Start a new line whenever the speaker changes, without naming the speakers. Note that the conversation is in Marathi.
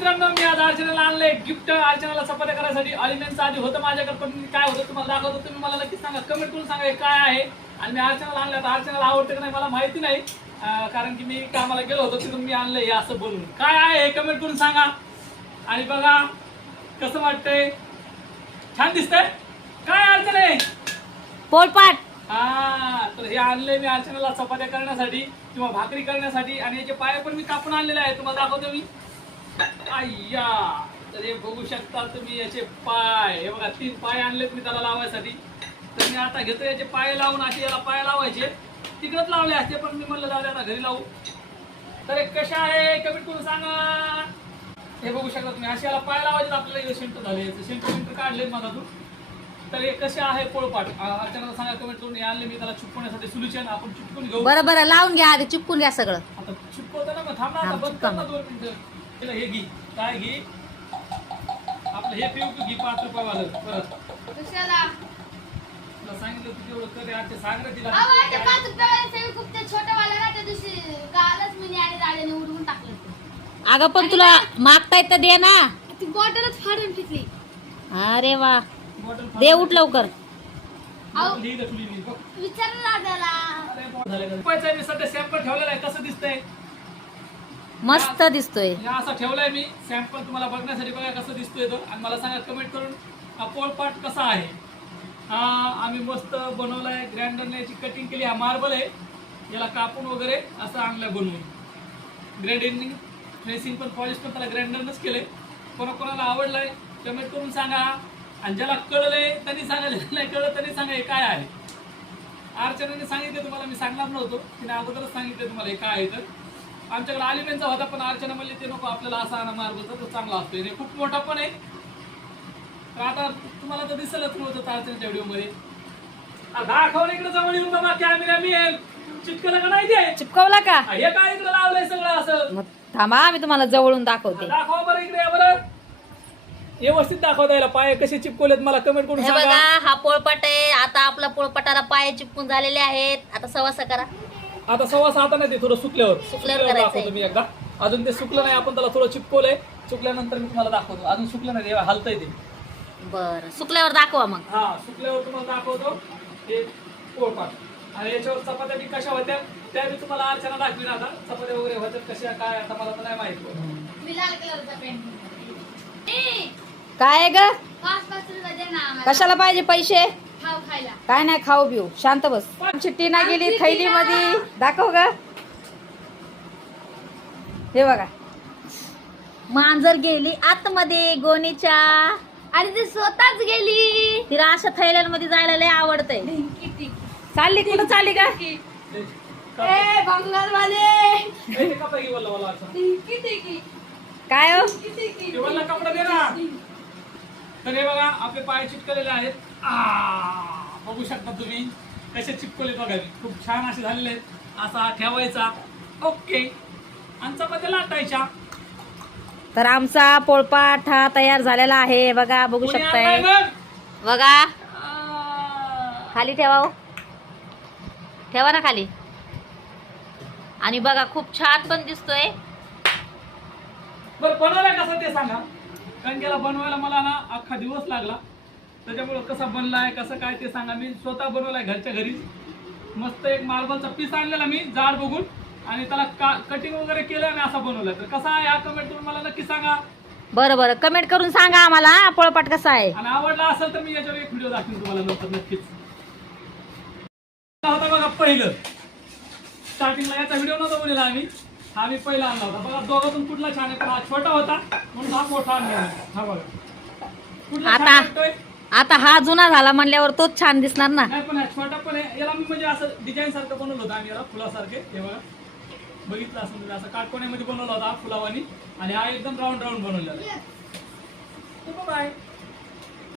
मित्रांनो, मी आज अर्चनाला आणलंय गिफ्ट. अर्चनाला चपात्या करायसाठी. अलिमेंटचं आधी होतं माझ्याकडे, पण मी काय होतं तुम्हाला दाखवतो. तुम्ही मला नक्कीच सांगा, कमेंट करून सांगा हे काय आहे. आणि मी अर्चनाला आणलं, तर अर्चनाला आवडतं की नाही मला माहिती नाही, कारण की मी कामाला गेलो होतो तिथून मी आणलंय हे असं बोलून. काय आहे हे कमेंट करून सांगा. आणि बघा कसं वाटतंय, छान दिसतंय. काय अर्चना आहे?
पोळपाट.
हा, तर हे आणलंय मी अर्चनाला चपात्या करण्यासाठी किंवा भाकरी करण्यासाठी. आणि याचे पाय पण मी कापून आणलेले आहे, तुम्हाला दाखवतो मी. अय्या, तर हे बघू शकता तुम्ही याचे पाय. हे बघा 3 पाय आणलेत मी त्याला लावायसाठी. तर मी आता घेतो याचे पाय लावून. असे याला पाय लावायचे, तिकडच लावले असते पण मी म्हणलं जाऊ दे आता घरी लावू. तर हे कशा आहे कमेंट करून सांगा. हे बघू शकता तुम्ही, असे याला पाय लावायचे. आपल्याला हे सेंटर झाले, सेंटर काढले मधातून. तर हे कसे आहे पोळपाट अर्चनाला सांगा कमेंट करून. हे आणले मी त्याला चिपकवण्यासाठी सोल्युशन. आपण चिपकून घेऊ.
बरं बरं, लावून घ्या आधी, चिपकून घ्या सगळं.
आता चिपकवतो ना, मग थांब ना, आता बंद कर ना 2 मिनिटं. हे घे, काय घे आपलं हे पिऊ घे 5 रुपये वालं. परत
कशाला
तुला सांगितलं तू तेवढं करे. आज सांग रे तिला.
अहो ते 5 रुपयाला सेव खूप ते छोटं वाला ना, त्या दिवशी कालच मी आणि दादाने उडवून टाकलं ते.
अगं पण तुला मागता येत दे ना.
ती बॉटलच फाडून फेकली.
अरे वा,
बॉटल
दे उठ लवकर.
अहो
ही दखली मी बघ.
विचार दादाला.
अरे बॉटल झालं का? रुपयाचं मी सध्या सॅम्पल ठेवलेला आहे. कसं दिसतंय?
मस्त दिसतोय.
हे असं ठेवलंय मी सॅम्पल तुम्हाला बघण्यासाठी. बघा कसं दिसतोय तो. आणि मला सांगा कमेंट करून हा पोळपाट कसा आहे. हा आम्ही मस्त बनवलाय. ग्राइंडरने याची कटिंग केली. हा मार्बल आहे, याला कापून वगैरे असं आणलंय बनवून. ग्राइंडिंग फिनिशिंग पण पॉलिश पण त्याला ग्राइंडरनंच केलंय. कोणाकोणाला आवडलंय कमेंट करून सांगा. आणि ज्याला कळलंय त्यांनी सांगायला, नाही कळलं त्यांनी सांगा हे काय आहे. अर्चनाने सांगितलं तुम्हाला, मी सांगणार नव्हतो. तिने अगोदरच सांगितलं तुम्हाला हे काय आहे. तर आमच्याकडे अलिमेंटचा होता, पण अर्चना म्हणली ते नको आपल्याला असा आणा मार्बलचा, तो चांगला असतो. हे खूप मोठा पण आहे. तर आता तुम्हाला तर दिसेलच नव्हतं अर्चनाच्या व्हिडिओमध्ये. दाखव इकडे जवळ येऊन बाबा, कॅमेरा मी चिटकलं का नाही ते?
चिपकवला का?
हे काय इकडे लावलंय सगळं असं.
मग थांबा, मी तुम्हाला जवळून दाखवते.
दाखवा बरं इकडे या बरं. व्यवस्थित दाखवता यायला पाय कसे चिपकवलेत मला कमेंट करून
हे
सांगा.
बघा, हा पोळपाट आहे. आता आपला पोळपाटाला पाय चिपकून झालेले आहेत. आता सवासा करा.
आता 6:15 नाही, ते थोडं सुकल्यावर
करायचंय.
दाखवतो मी एकदा. अजून ते सुकलं नाही, आपण त्याला थोडं चिपकवलंय. सुकल्यानंतर मी तुम्हाला दाखवतो. अजून सुकलं नाही, हलतंय ते.
बरं, सुकल्यावर दाखवा मग.
हा, सुकल्यावर तुम्हाला दाखवतो हे पोळपाट. आणि याच्यावर चपात्या बी कशा होत्या त्या मी तुम्हाला अर्चना दाखवीन. आता चपात्या वगैरे होत्या कशा काय आता मला तर नाही माहिती.
मी लाल कलरचा पेंट.
काय ग?
5 रुपये दे ना आम्हाला.
कशाला पाहिजे पैसे?
खाऊ खायला.
काय नाही, खाऊ पिऊ, शांत बस. आमची टीना गेली थैली मध्ये. दाखव ग. हे बघा, मांजर गेली आतमध्ये गोणीच्या.
आणि ती स्वतःच गेली.
तिला अशा थैल्यांमध्ये जायला लय आवडतंय.
किती
चालली कुठं चालली का?
ए बंगालवाले.
कपडा घे वल्ला वल्ला अर्चना.
किती
काय हो?
ते वल्ला कपडा दे ना. तर हे बघा आपले पाय चिटकलेले आहेत. बघू शकता तुम्ही कसे चिपकले बघा. खूप छान असे झालेले आहेत. असा ठेवायचा. ओके. आणि चपात्या लाटायच्या.
तर आमचा पोळपाट हा तयार झालेला आहे. बघा, बघू
कोणी
शकताय.
आणलाय मग?
बघा, खाली ठेवा हो. ठेवा ना खाली. आणि बघा, खूप छान पण दिसतोय.
बरं बनवलाय कसा ते सांगा. कारण त्याला बनवायला मला ना अख्खा दिवस लागला. त्याच्यामुळे कसा बनलाय कसं काय ते सांगा. मी स्वतः बनवलाय घरच्या घरीच. मस्त एक मार्बलचा पीस आणलेला मी जाड बघून. आणि त्याला कटिंग वगैरे केलं आणि असा बनवलाय. तर कसा आहे या कमेंट करून मला नक्की सांगा.
बरं बरं, कमेंट करून सांगा आम्हाला पोळपाट कसा आहे.
आणि आवडला असेल तर मी याच्यावर एक व्हिडिओ दाखवेन तुम्हाला नंतर नक्कीच. होता बघा पहिलं स्टार्टिंगला याचा व्हिडिओ नव्हता बोललेला आम्ही. हा मी पहिला आणला होता. बघा दोघातून कुठला छान आहे. पण हा छोटा होता म्हणून हा मोठा आणला. हा बघा कुठला छान वाटतोय.
आता हा जुना झाला म्हणल्यावर तोच छान दिसणार ना.
नाही पण हा छोटा पण आहे. याला मी म्हणजे असं डिझाईन सारखं बनवलं होतं आम्ही. याला फुलासारखे हे बघा बघितलं असं म्हणजे असं काटकोण्यामध्ये बनवला होता फुलावानी. आणि हा एकदम राऊंड राऊंड बनवलेला आहे. बाय.